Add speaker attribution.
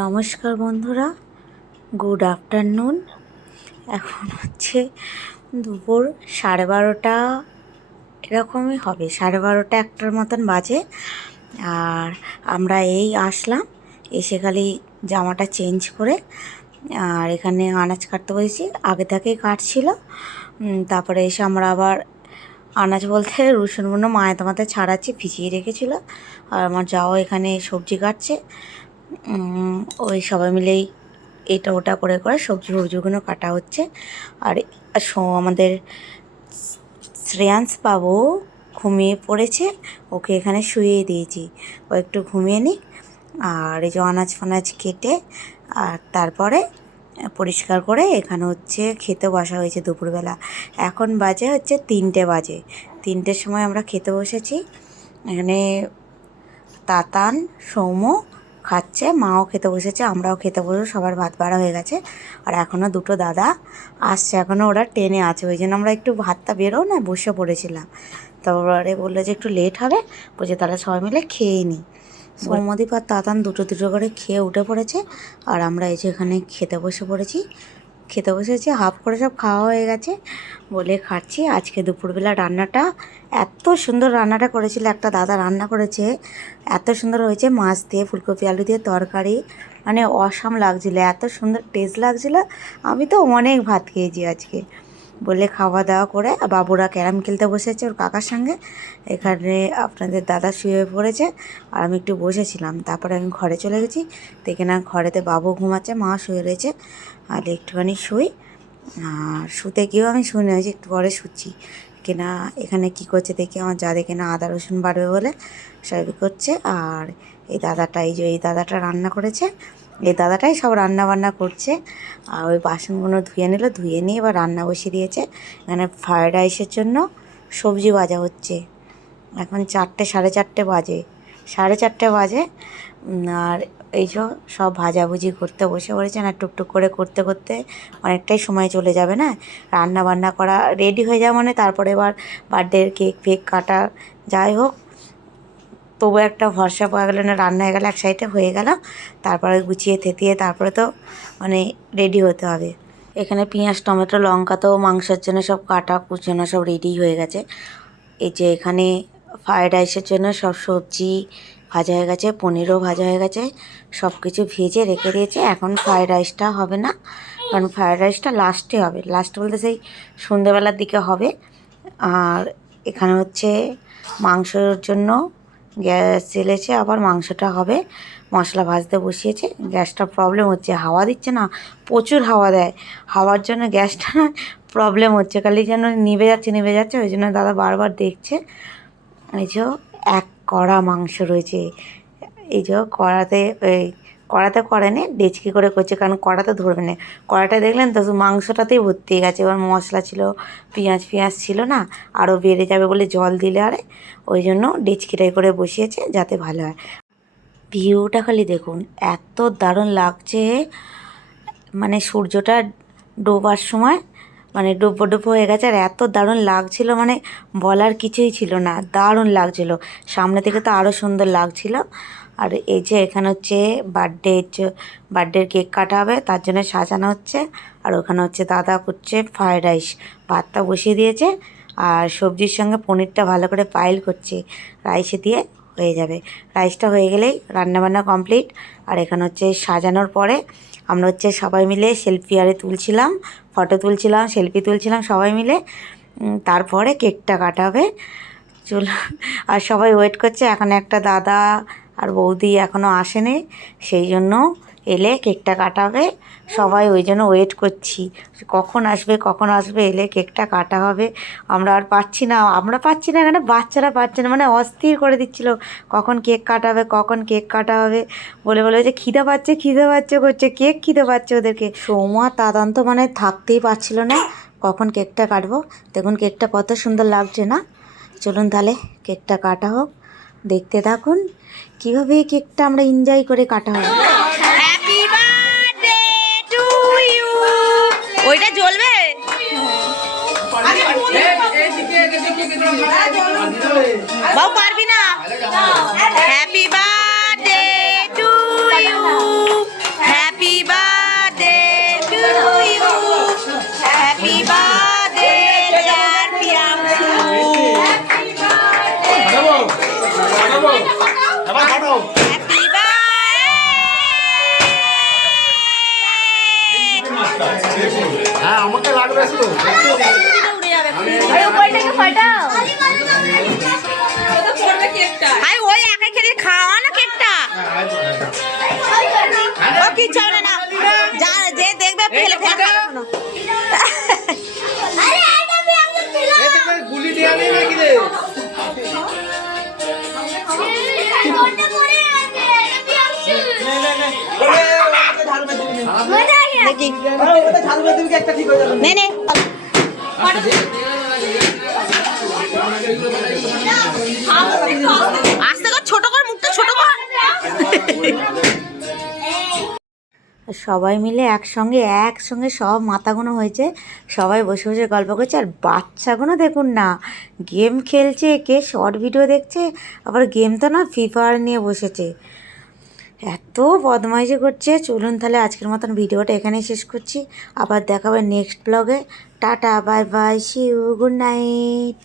Speaker 1: নমস্কার বন্ধুরা, good afternoon. এখন হচ্ছে দুপুর সাড়ে বারোটা, এরকমই হবে, সাড়ে বারোটা একটার মতন বাজে। আর আমরা এই আসলাম, এসে খালি জামাটা চেঞ্জ করে, আর এখানে আনাজ কাটতে বসেছি। আগে থেকেই কাটছিল তারপরে এসে আমরা আবার আনাজ বলতে রসুন গুঁড়ো মায়ে তোমাতে ছাড়াচ্ছি, ভিজিয়ে রেখেছিল। আর আমার যাও এখানে সবজি কাটছে। ওই সবাই মিলেই এটা ওটা করে করে সবজি ফবজিগুলো কাটা হচ্ছে। আর আমাদের শ্রেয়াংশ বাবু ঘুমিয়ে পড়েছে, ওকে এখানে শুয়ে দিয়েছি। ও একটু ঘুমিয়ে নিক। আর এই যে আনাজ ফানাজ কেটে, আর তারপরে পরিষ্কার করে এখানে হচ্ছে খেতে বসা হয়েছে দুপুরবেলা। এখন বাজে হচ্ছে তিনটে বাজে। তিনটের সময় আমরা খেতে বসেছি। এখানে তাতান, সৌম্য খাচ্ছে, মাও খেতে বসেছে, আমরাও খেতে বসে সবার ভাত বাড়া হয়ে গেছে। আর এখনও দুটো দাদা আসছে এখনও ওরা ট্রেনে আছে, ওই জন্য আমরা একটু ভাতটা বেরো না, বসে পড়েছিলাম। তারপরে বলল যে একটু লেট হবে, বলছে তাহলে সবাই মিলে খেয়ে নিই সৌমদীপ আর তাতান দুটো দুটো করে খেয়ে উঠে পড়েছে, আর আমরা এই যে এখানে খেতে বসে পড়েছি। খেতে বসেছি হাফ করে সব খাওয়া হয়ে গেছে। বলে খাচ্ছি। আজকে দুপুরবেলা রান্নাটা এত সুন্দর রান্নাটা করেছিল, একটা দাদা রান্না করেছে। এত সুন্দর হয়েছে, মাছ দিয়ে, ফুলকপি, আলু দিয়ে তরকারি। মানে অসাম লাগছিল, এত সুন্দর টেস্ট লাগছিল। আমি তো অনেক ভাত খেয়েছি আজকে। বলে খাওয়া দাওয়া করে বাবুরা ক্যারাম খেলতে বসেছে ওর কাকার সঙ্গে। এখানে আপনাদের দাদা শুয়ে পড়েছে, আর আমি একটু বসেছিলাম। তারপরে আমি ঘরে চলে গেছি। দেখে না ঘরেতে বাবু ঘুমাচ্ছে, মা শুয়ে রয়েছে। আর একটুখানি শুই। আর শুতে গিয়েও আমি শুনে হয়েছি একটু পরে শুচ্ছি। কিনা এখানে কি করছে দেখি আমার যা দেখে না আদা, রসুন বাড়বে বলে, সবই করছে। আর এই দাদাটা, এই যে এই দাদাটা রান্না করেছে এই দাদাটাই সব রান্না বান্না করছে। আর ওই বাসনগুলো ধুয়ে নিল, ধুয়ে নিয়ে এবার রান্না বসিয়ে দিয়েছে। এখানে ফ্রায়েড রাইসের জন্য সবজি ভাজা হচ্ছে। এখন চারটে, সাড়ে চারটে বাজে। সাড়ে চারটে বাজে। আর এই যে সব ভাজাভুজি করতে বসে পড়েছেন আর টুকটুক করে করতে করতে অনেকটাই সময় চলে যাবে না। রান্না বান্না করা রেডি হয়ে যাওয়া মানে তারপরে এবার বার্থডের কেক ফেক কাটা, যাই হোক। তবু একটা ভরসা পাওয়া গেলো না, রান্না হয়ে গেলো, এক সাইডে হয়ে গেল। তারপরে গুছিয়ে থেতিয়ে তারপরে তো মানে রেডি হতে হবে। এখানে পেঁয়াজ, টমেটো, লঙ্কা তো মাংসের জন্য সব কাটা, কুচানো সব রেডি হয়ে গেছে। এই যে এখানে ফ্রায়েড রাইসের জন্য সব সবজি ভাজা হয়ে গেছে, পনিরও ভাজা হয়ে গেছে সব কিছু ভেজে রেখে দিয়েছে। এখন ফ্রায়েড রাইসটা হবে না, কারণ ফ্রায়েড রাইসটা লাস্টে হবে। লাস্ট বলতে সেই সন্ধেবেলার দিকে হবে। আর এখানে হচ্ছে মাংসর জন্য গ্যাস জ্বেলেছে, আবার মাংসটা হবে। মশলা ভাজতে বসিয়েছে। গ্যাসটা প্রবলেম হচ্ছে। হাওয়া দিচ্ছে না, প্রচুর হাওয়া দেয়। হাওয়ার জন্য গ্যাসটা প্রবলেম হচ্ছে। খালি যেন নিভে যাচ্ছে নিভে যাচ্ছে। ওই জন্য দাদা বারবার দেখছে। এই যে এক কড়া মাংস রয়েছে। এই যে কড়াতে ওই কড়াতে করেনি ডেচকি করে করছে, কারণ কড়াতে ধরবে না। কড়াটা দেখলেন তো মাংসটাতেই ভর্তি হয়ে গেছে। এবার মশলা ছিল, পেঁয়াজ পেঁয়াজ ছিল না, আরও বেড়ে যাবে বলে জল দিলে আরে, ওই জন্য ডেচকিটাই করে বসিয়েছে যাতে ভালো হয়। ভিউটা খালি দেখুন, এত দারুণ লাগছে। মানে সূর্যটা ডোবার সময় মানে ডুবো ডুবো হয়ে গেছে, আর এত দারুণ লাগছিল মানে বলার কিছুই ছিল না। দারুণ লাগছিল। সামনে থেকে তো আরও সুন্দর লাগছিল। আর এই যে এখানে হচ্ছে বার্থডে বার্থডের কেক কাটা হবে, তার জন্য সাজানো হচ্ছে। আর ওখানে হচ্ছে দাদা করছে ফ্রায়েড রাইস ভাতটা বসিয়ে দিয়েছে। আর সবজির সঙ্গে পনিরটা ভালো করে পাইল করছে। রাইসে দিয়ে হয়ে যাবে। রাইসটা হয়ে গেলেই রান্নাবান্না কমপ্লিট আর এখানে হচ্ছে সাজানোর পরে আমরা হচ্ছে সবাই মিলে সেলফি আরে তুলছিলাম ফটো তুলছিলাম সেলফি তুলছিলাম সবাই মিলে। তারপরে কেকটা কাটা হবে। চুল, আর সবাই ওয়েট করছে। এখন একটা দাদা আর বৌদি এখনও আসেনি, সেই জন্য এলে কেকটা কাটা হবে সবাই ওই জন্য ওয়েট করছি। কখন আসবে কখন আসবে, এলে কেকটা কাটা হবে। আমরা আর পাচ্ছি না, আমরা পাচ্ছি না এখানে বাচ্চারা পাচ্ছে না মানে অস্থির করে দিচ্ছিল। কখন কেক কাটা হবে কখন কেক কাটা হবে? বলে বলে যে খিদে পাচ্ছে খিদে পাচ্ছে, করছে। কেক খিদে পাচ্ছে ওদেরকে। সৌমা তাদান্ত মানে থাকতেই পারছিল না। কখন কেকটা কাটবো? দেখুন কেকটা কত সুন্দর লাগছে না? চলুন তাহলে কেকটা কাটা হোক। দেখতে থাকুন। কীভাবে এই কেকটা আমরা এনজয় করে কাটা হয়?
Speaker 2: হ্যাপি বার্থডে টু ইউ ওইটা জ্বলবে? বাবু পারবি না? হ্যাপি বার্থডে দেখি নে নে। আস্তে কর, ছোট কর, মুখটা ছোট কর।
Speaker 1: সবাই মিলে একসঙ্গে একসঙ্গে সব মাথাগুলো হয়েছে। সবাই বসে বসে গল্প করছে, আর বাচ্চাগুলো দেখুন না। গেম খেলছে, কে শর্ট ভিডিও দেখছে, আবার গেম তো না ফ্রি ফায়ার নিয়ে বসেছে। এত বদমাইশি করছে। চলুন তাহলে আজকের মতন ভিডিওটা এখানে শেষ করছি। আবার দেখাবে নেক্সট ব্লগে tata bye bye see you good night